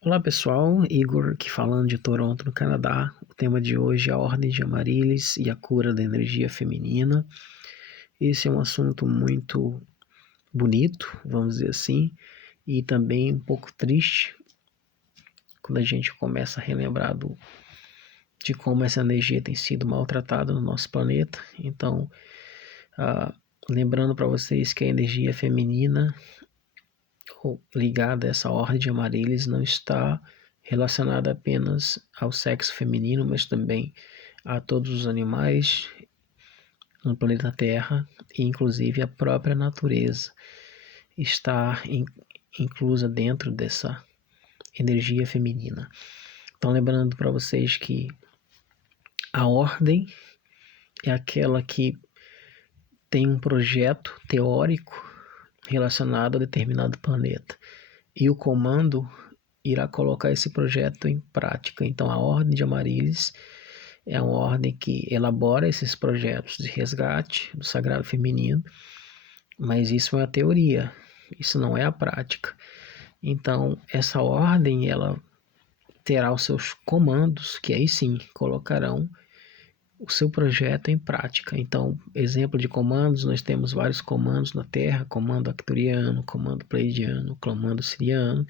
Olá pessoal, Igor aqui falando de Toronto, no Canadá. O tema de hoje é a Ordem de Amaryllis e a cura da energia feminina. Esse é um assunto muito bonito, vamos dizer assim, e também um pouco triste quando a gente começa a relembrar de como essa energia tem sido maltratada no nosso planeta. Então, lembrando para vocês que a energia feminina ligada a essa ordem de Amaryllis não está relacionada apenas ao sexo feminino, mas também a todos os animais no planeta Terra e inclusive a própria natureza está inclusa dentro dessa energia feminina. Então, lembrando para vocês que a ordem é aquela que tem um projeto teórico relacionado a determinado planeta, e o comando irá colocar esse projeto em prática. Então, a Ordem de Amaryllis é uma ordem que elabora esses projetos de resgate do sagrado feminino, mas isso é a teoria, isso não é a prática. Então, essa ordem, ela terá os seus comandos, que aí sim colocarão o seu projeto em prática. Então, exemplo de comandos, nós temos vários comandos na Terra: comando arcturiano, comando pleiadiano, comando siriano.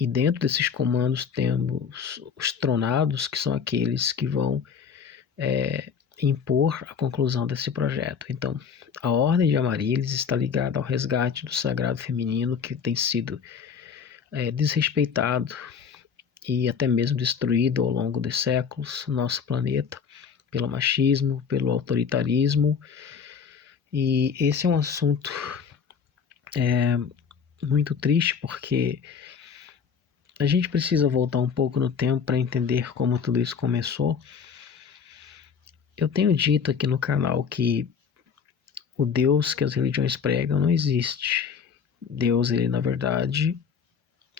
E dentro desses comandos temos os tronados, que são aqueles que vão impor a conclusão desse projeto. Então, a Ordem de Amaryllis está ligada ao resgate do sagrado feminino, que tem sido desrespeitado e até mesmo destruído ao longo dos séculos no nosso planeta, pelo machismo, pelo autoritarismo. E esse é um assunto muito triste, porque a gente precisa voltar um pouco no tempo para entender como tudo isso começou. Eu tenho dito aqui no canal que o Deus que as religiões pregam não existe. Deus, ele na verdade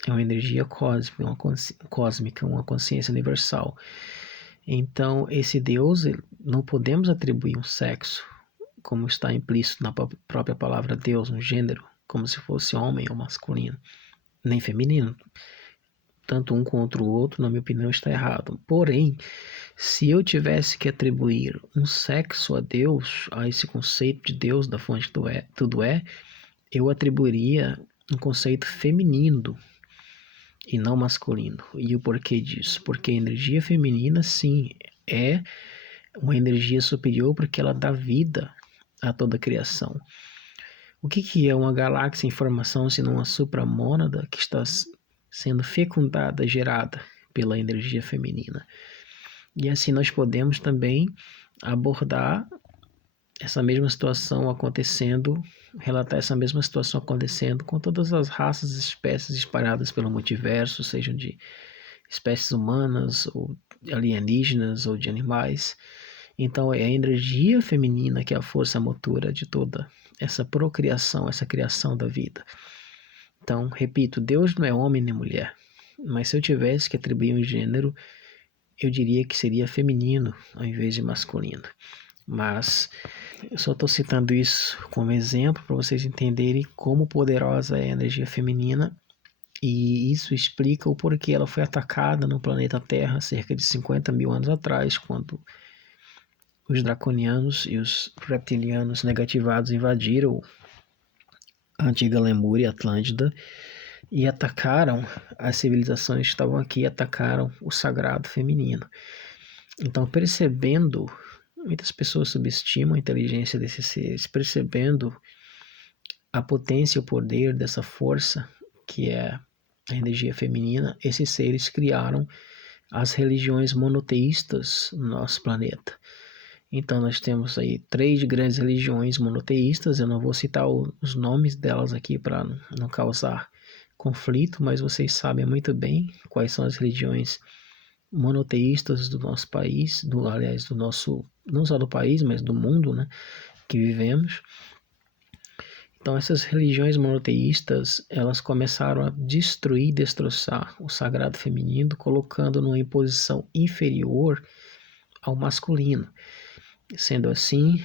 é uma energia cósmica, uma consciência universal. Então, esse Deus, não podemos atribuir um sexo, como está implícito na própria palavra Deus, um gênero, como se fosse homem ou masculino, nem feminino. Tanto um contra o outro, na minha opinião, está errado. Porém, se eu tivesse que atribuir um sexo a Deus, a esse conceito de Deus, da fonte do tudo é, eu atribuiria um conceito feminino e não masculino. E o porquê disso? Porque a energia feminina, sim, é uma energia superior, porque ela dá vida a toda a criação. O que é uma galáxia em formação, se não uma supramônada que está sendo fecundada, gerada pela energia feminina? E assim nós podemos também abordar essa mesma situação acontecendo, relatar essa mesma situação acontecendo com todas as raças e espécies espalhadas pelo multiverso, sejam de espécies humanas, ou alienígenas, ou de animais. Então é a energia feminina que é a força motora de toda essa procriação, essa criação da vida. Então, repito, Deus não é homem nem mulher, mas se eu tivesse que atribuir um gênero, eu diria que seria feminino ao invés de masculino. Mas eu só estou citando isso como exemplo para vocês entenderem como poderosa é a energia feminina, e isso explica o porquê ela foi atacada no planeta Terra cerca de 50 mil anos atrás, quando os draconianos e os reptilianos negativados invadiram a antiga Lemúria e Atlântida e atacaram as civilizações que estavam aqui, atacaram o sagrado feminino. Então, percebendo, muitas pessoas subestimam a inteligência desses seres, percebendo a potência e o poder dessa força que é a energia feminina, esses seres criaram as religiões monoteístas no nosso planeta. Então nós temos aí 3 grandes religiões monoteístas. Eu não vou citar os nomes delas aqui para não causar conflito, mas vocês sabem muito bem quais são as religiões monoteístas do nosso país, aliás, do nosso, não só do país, mas do mundo, né, que vivemos. Então essas religiões monoteístas, elas começaram a destruir e destroçar o sagrado feminino, colocando numa posição inferior ao masculino. Sendo assim,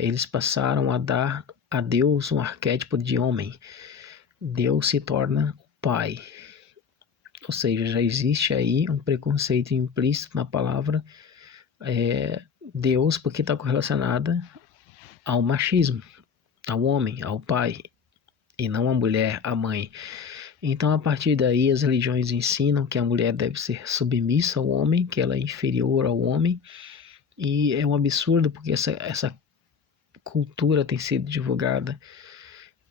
eles passaram a dar a Deus um arquétipo de homem. Deus se torna o pai. Ou seja, já existe aí um preconceito implícito na palavra Deus, porque está correlacionada ao machismo, ao homem, ao pai, e não à mulher, à mãe. Então, a partir daí, as religiões ensinam que a mulher deve ser submissa ao homem, que ela é inferior ao homem, e é um absurdo porque essa cultura tem sido divulgada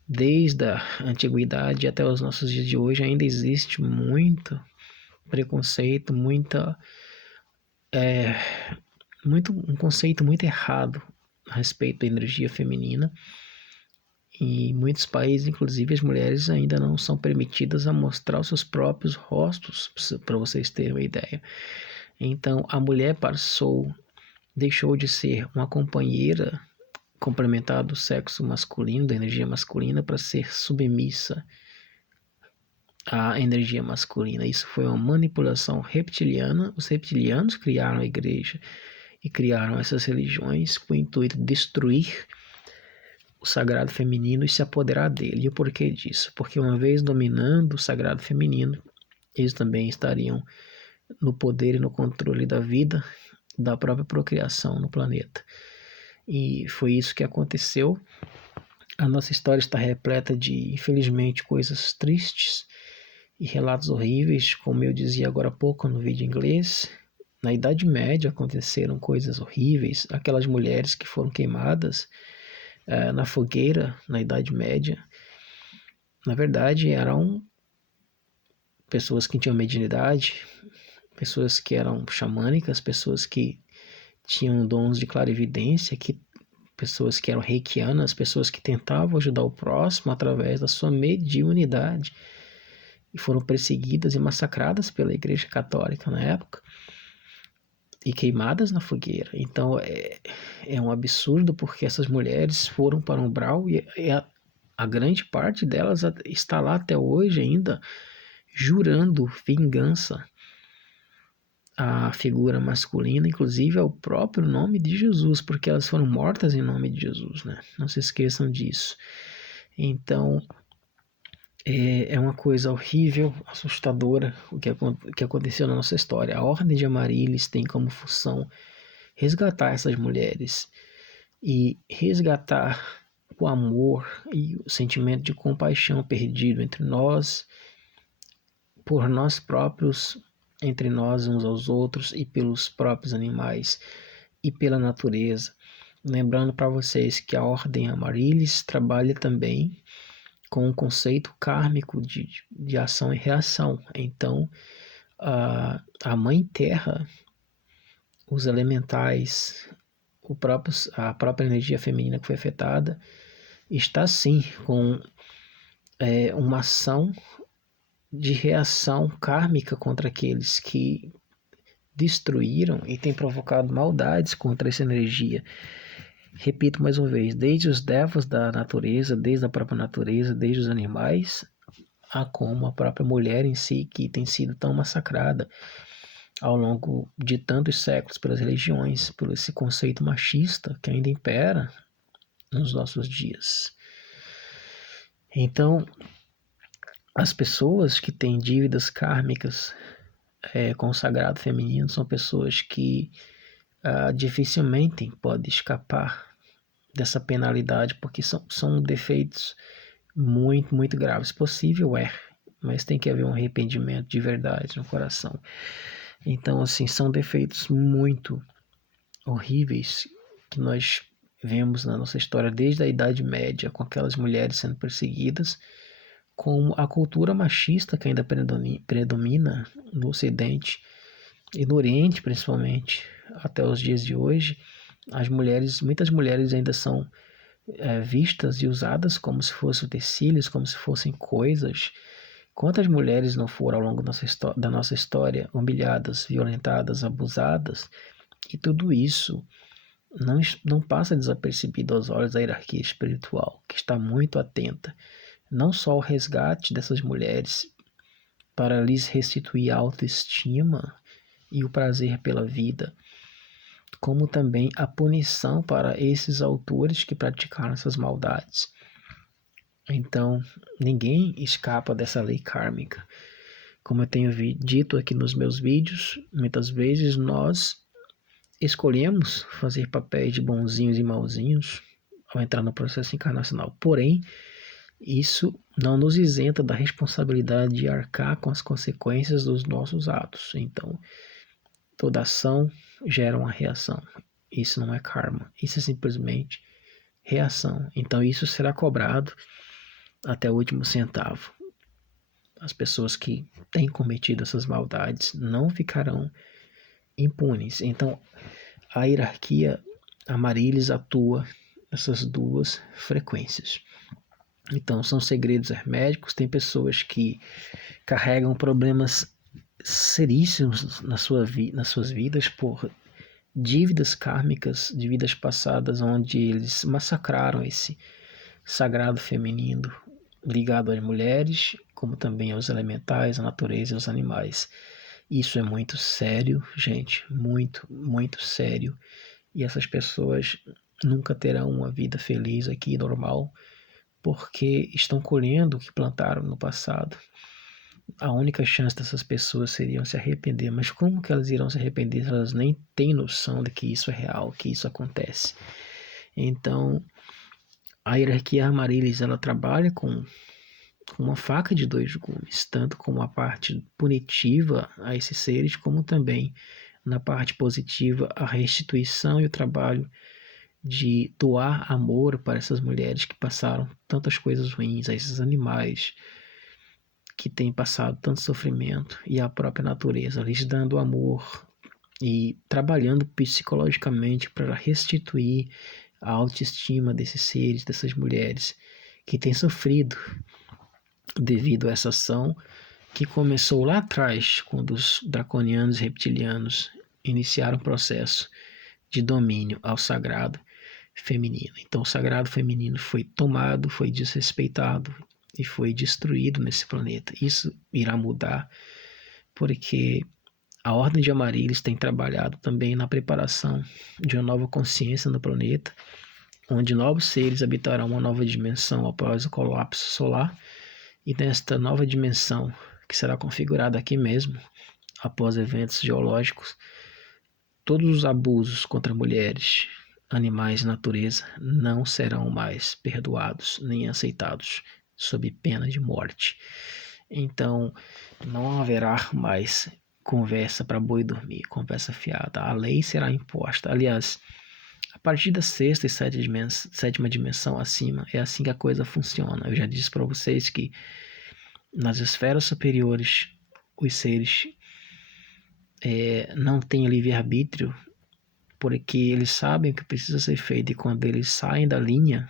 desde a antiguidade até os nossos dias de hoje. Ainda existe muito preconceito, um conceito muito errado a respeito da energia feminina. Em muitos países, inclusive, as mulheres ainda não são permitidas a mostrar os seus próprios rostos, para vocês terem uma ideia. Então, a mulher deixou de ser uma companheira complementar do sexo masculino, da energia masculina, para ser submissa à energia masculina. Isso foi uma manipulação reptiliana. Os reptilianos criaram a igreja e criaram essas religiões com o intuito de destruir o sagrado feminino e se apoderar dele. E o porquê disso? Porque uma vez dominando o sagrado feminino, eles também estariam no poder e no controle da vida, da própria procriação no planeta. E foi isso que aconteceu. A nossa história está repleta de, infelizmente, coisas tristes e relatos horríveis, como eu dizia agora há pouco no vídeo em inglês. Na Idade Média aconteceram coisas horríveis. Aquelas mulheres que foram queimadas na fogueira na Idade Média, na verdade eram pessoas que tinham mediunidade, pessoas que eram xamânicas, pessoas que tinham dons de clarividência, pessoas que eram reikianas, pessoas que tentavam ajudar o próximo através da sua mediunidade, e foram perseguidas e massacradas pela Igreja Católica na época e queimadas na fogueira. Então é um absurdo, porque essas mulheres foram para o umbral e a grande parte delas está lá até hoje ainda, jurando vingança à figura masculina, inclusive ao próprio nome de Jesus, porque elas foram mortas em nome de Jesus, né? Não se esqueçam disso. Então é uma coisa horrível, assustadora o que aconteceu na nossa história. A Ordem de Amaryllis tem como função resgatar essas mulheres e resgatar o amor e o sentimento de compaixão perdido entre nós, por nós próprios, entre nós uns aos outros e pelos próprios animais e pela natureza. Lembrando para vocês que a Ordem Amaryllis trabalha também com o conceito kármico de ação e reação. Então, a Mãe Terra, os elementais, a própria energia feminina que foi afetada, está sim com uma ação de reação kármica contra aqueles que destruíram e têm provocado maldades contra essa energia. Repito mais uma vez, desde os devas da natureza, desde a própria natureza, desde os animais, a como a própria mulher em si, que tem sido tão massacrada ao longo de tantos séculos pelas religiões, por esse conceito machista que ainda impera nos nossos dias. Então, as pessoas que têm dívidas kármicas com o sagrado feminino são pessoas que dificilmente podem escapar dessa penalidade, porque são defeitos muito, muito graves. Possível mas tem que haver um arrependimento de verdade no coração. Então, assim, são defeitos muito horríveis que nós vemos na nossa história desde a Idade Média, com aquelas mulheres sendo perseguidas, com a cultura machista que ainda predomina no Ocidente e no Oriente, principalmente, até os dias de hoje. Muitas mulheres ainda são vistas e usadas como se fossem utensílios, como se fossem coisas. Quantas mulheres não foram ao longo da nossa história humilhadas, violentadas, abusadas? E tudo isso não passa desapercebido aos olhos da hierarquia espiritual, que está muito atenta, não só ao resgate dessas mulheres, para lhes restituir a autoestima e o prazer pela vida, como também a punição para esses autores que praticaram essas maldades. Então, ninguém escapa dessa lei kármica. Como eu tenho dito aqui nos meus vídeos, muitas vezes nós escolhemos fazer papéis de bonzinhos e mauzinhos ao entrar no processo encarnacional. Porém, isso não nos isenta da responsabilidade de arcar com as consequências dos nossos atos. Então, toda ação gera uma reação. Isso não é karma, isso é simplesmente reação. Então, isso será cobrado até o último centavo. As pessoas que têm cometido essas maldades não ficarão impunes. Então, a hierarquia Amaryllis atua nessas duas frequências. Então, são segredos herméticos. Tem pessoas que carregam problemas seríssimos nas suas vidas por dívidas kármicas de vidas passadas, onde eles massacraram esse sagrado feminino ligado às mulheres, como também aos elementais, à natureza e aos animais. Isso é muito sério, gente, muito, muito sério. E essas pessoas nunca terão uma vida feliz aqui, normal, porque estão colhendo o que plantaram no passado. A única chance dessas pessoas seria se arrepender, mas como que elas irão se arrepender se elas nem têm noção de que isso é real, que isso acontece? Então, a hierarquia Amaryllis, ela trabalha com uma faca de dois gumes, tanto com a parte punitiva a esses seres, como também na parte positiva a restituição e o trabalho de doar amor para essas mulheres que passaram tantas coisas ruins, a esses animais que têm passado tanto sofrimento, e a própria natureza, lhes dando amor e trabalhando psicologicamente para restituir a autoestima desses seres, dessas mulheres que têm sofrido devido a essa ação que começou lá atrás, quando os draconianos e reptilianos iniciaram o processo de domínio ao sagrado feminino. Então, o sagrado feminino foi tomado, foi desrespeitado e foi destruído nesse planeta. Isso irá mudar porque a Ordem de Amaryllis tem trabalhado também na preparação de uma nova consciência no planeta, onde novos seres habitarão uma nova dimensão após o colapso solar, e nesta nova dimensão, que será configurada aqui mesmo, após eventos geológicos, todos os abusos contra mulheres, animais e natureza não serão mais perdoados nem aceitados, sob pena de morte. Então, não haverá mais conversa para boi dormir, conversa fiada. A lei será imposta. Aliás, a partir da sexta e sétima dimensão acima, é assim que a coisa funciona. Eu já disse para vocês que nas esferas superiores, os seres não têm livre-arbítrio, porque eles sabem o que precisa ser feito, e quando eles saem da linha,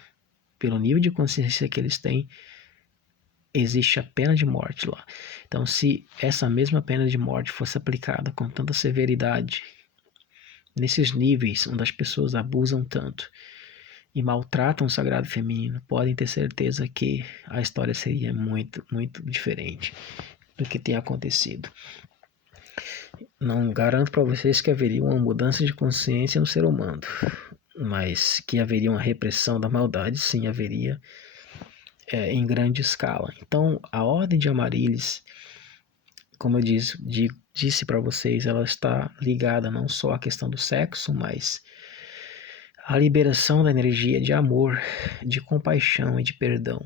pelo nível de consciência que eles têm, existe a pena de morte lá. Então, se essa mesma pena de morte fosse aplicada com tanta severidade, nesses níveis onde as pessoas abusam tanto e maltratam o sagrado feminino, podem ter certeza que a história seria muito, muito diferente do que tem acontecido. Não garanto para vocês que haveria uma mudança de consciência no ser humano, mas que haveria uma repressão da maldade, sim, haveria em grande escala. Então, a Ordem de Amaryllis, como eu disse para vocês, ela está ligada não só à questão do sexo, mas à liberação da energia de amor, de compaixão e de perdão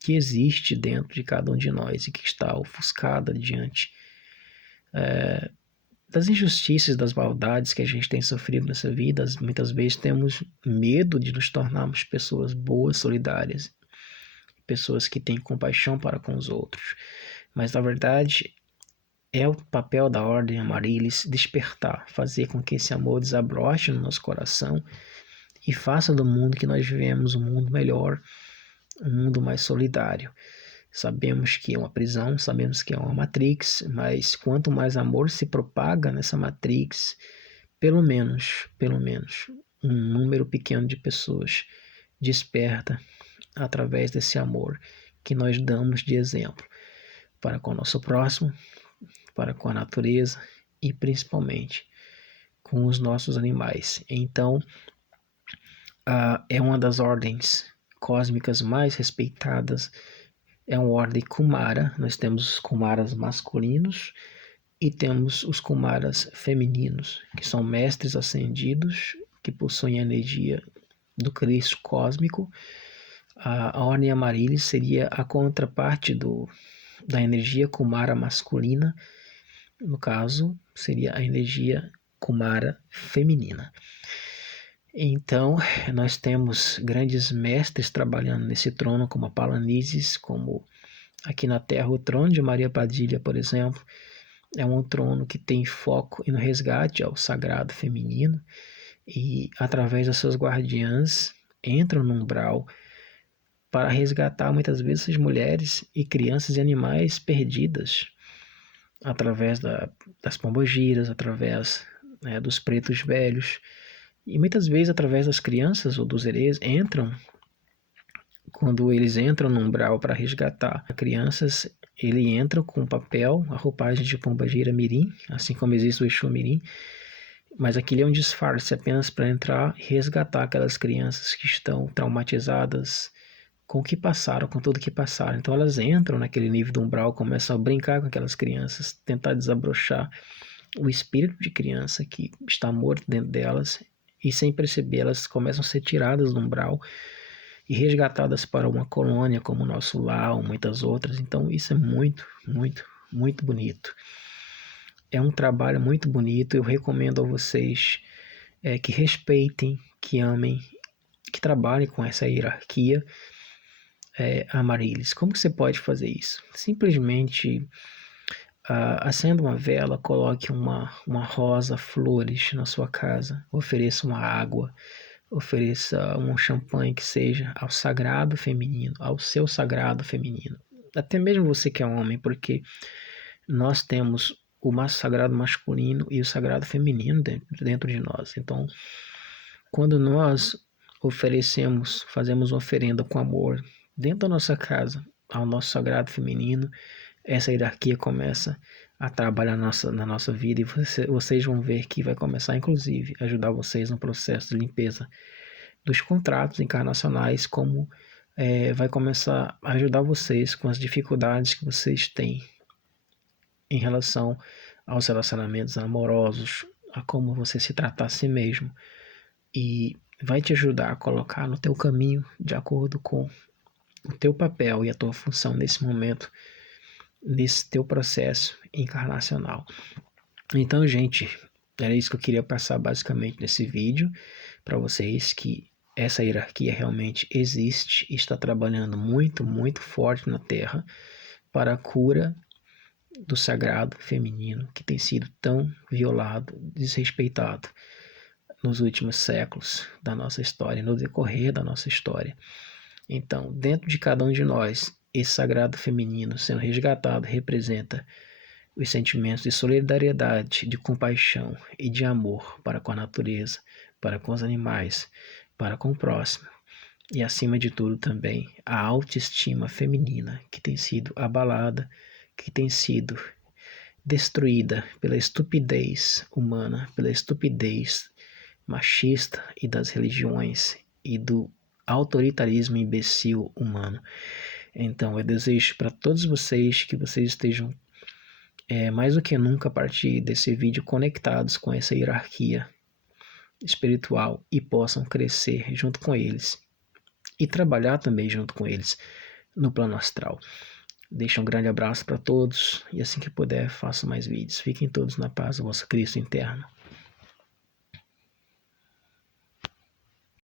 que existe dentro de cada um de nós e que está ofuscada diante das injustiças, das maldades que a gente tem sofrido nessa vida. Muitas vezes temos medo de nos tornarmos pessoas boas, solidárias, pessoas que têm compaixão para com os outros. Mas, na verdade, é o papel da Ordem Amaryllis despertar, fazer com que esse amor desabroche no nosso coração e faça do mundo que nós vivemos um mundo melhor, um mundo mais solidário. Sabemos que é uma prisão, sabemos que é uma matrix, mas quanto mais amor se propaga nessa matrix, pelo menos, um número pequeno de pessoas desperta através desse amor que nós damos de exemplo para com o nosso próximo, para com a natureza e principalmente com os nossos animais. Então, é uma das ordens cósmicas mais respeitadas é uma ordem Kumara. Nós temos os Kumaras masculinos e temos os Kumaras femininos, que são mestres ascendidos, que possuem a energia do Cristo cósmico. A ordem Amarilis seria a contraparte da energia Kumara masculina. No caso, seria a energia Kumara feminina. Então, nós temos grandes mestres trabalhando nesse trono, como a Palanises, como aqui na Terra o trono de Maria Padilha, por exemplo, é um trono que tem foco no resgate ao sagrado feminino e, através das suas guardiãs, entram no umbral para resgatar muitas vezes as mulheres e crianças e animais perdidas através das pombogiras, através dos pretos velhos, e muitas vezes através das crianças ou dos herês quando eles entram no umbral para resgatar crianças, ele entra com papel, a roupagem de pombagira mirim, assim como existe o Exu mirim, mas aquilo é um disfarce apenas para entrar e resgatar aquelas crianças que estão traumatizadas com o que passaram, com tudo que passaram. Então elas entram naquele nível do umbral, começam a brincar com aquelas crianças, tentar desabrochar o espírito de criança que está morto dentro delas, e sem perceber elas começam a ser tiradas do umbral e resgatadas para uma colônia como o nosso lar ou muitas outras. Então isso é muito, muito, muito bonito. É um trabalho muito bonito. Eu recomendo a vocês que respeitem, que amem, que trabalhem com essa hierarquia Amarilis. Como que você pode fazer isso? Simplesmente acenda uma vela, coloque uma rosa, flores na sua casa, ofereça uma água, ofereça um champanhe que seja ao sagrado feminino, ao seu sagrado feminino. Até mesmo você que é homem, porque nós temos o sagrado masculino e o sagrado feminino dentro de nós. Então, quando nós fazemos uma oferenda com amor dentro da nossa casa ao nosso sagrado feminino, essa hierarquia começa a trabalhar na nossa vida, e vocês vão ver que vai começar, inclusive, a ajudar vocês no processo de limpeza dos contratos encarnacionais, como vai começar a ajudar vocês com as dificuldades que vocês têm em relação aos relacionamentos amorosos, a como você se tratar a si mesmo, e vai te ajudar a colocar no teu caminho de acordo com o teu papel e a tua função nesse momento, nesse teu processo encarnacional. Então, gente, era isso que eu queria passar basicamente nesse vídeo para vocês, que essa hierarquia realmente existe e está trabalhando muito, muito forte na Terra para a cura do sagrado feminino, que tem sido tão violado, desrespeitado nos últimos séculos da nossa história, no decorrer da nossa história. Então, dentro de cada um de nós, esse sagrado feminino sendo resgatado representa os sentimentos de solidariedade, de compaixão e de amor para com a natureza, para com os animais, para com o próximo. E, acima de tudo, também a autoestima feminina, que tem sido abalada, que tem sido destruída pela estupidez humana, pela estupidez machista e das religiões e do autoritarismo imbecil humano. Então, eu desejo para todos vocês que vocês estejam mais do que nunca a partir desse vídeo conectados com essa hierarquia espiritual e possam crescer junto com eles e trabalhar também junto com eles no plano astral. Deixo um grande abraço para todos e assim que puder faço mais vídeos. Fiquem todos na paz do vosso Cristo interno.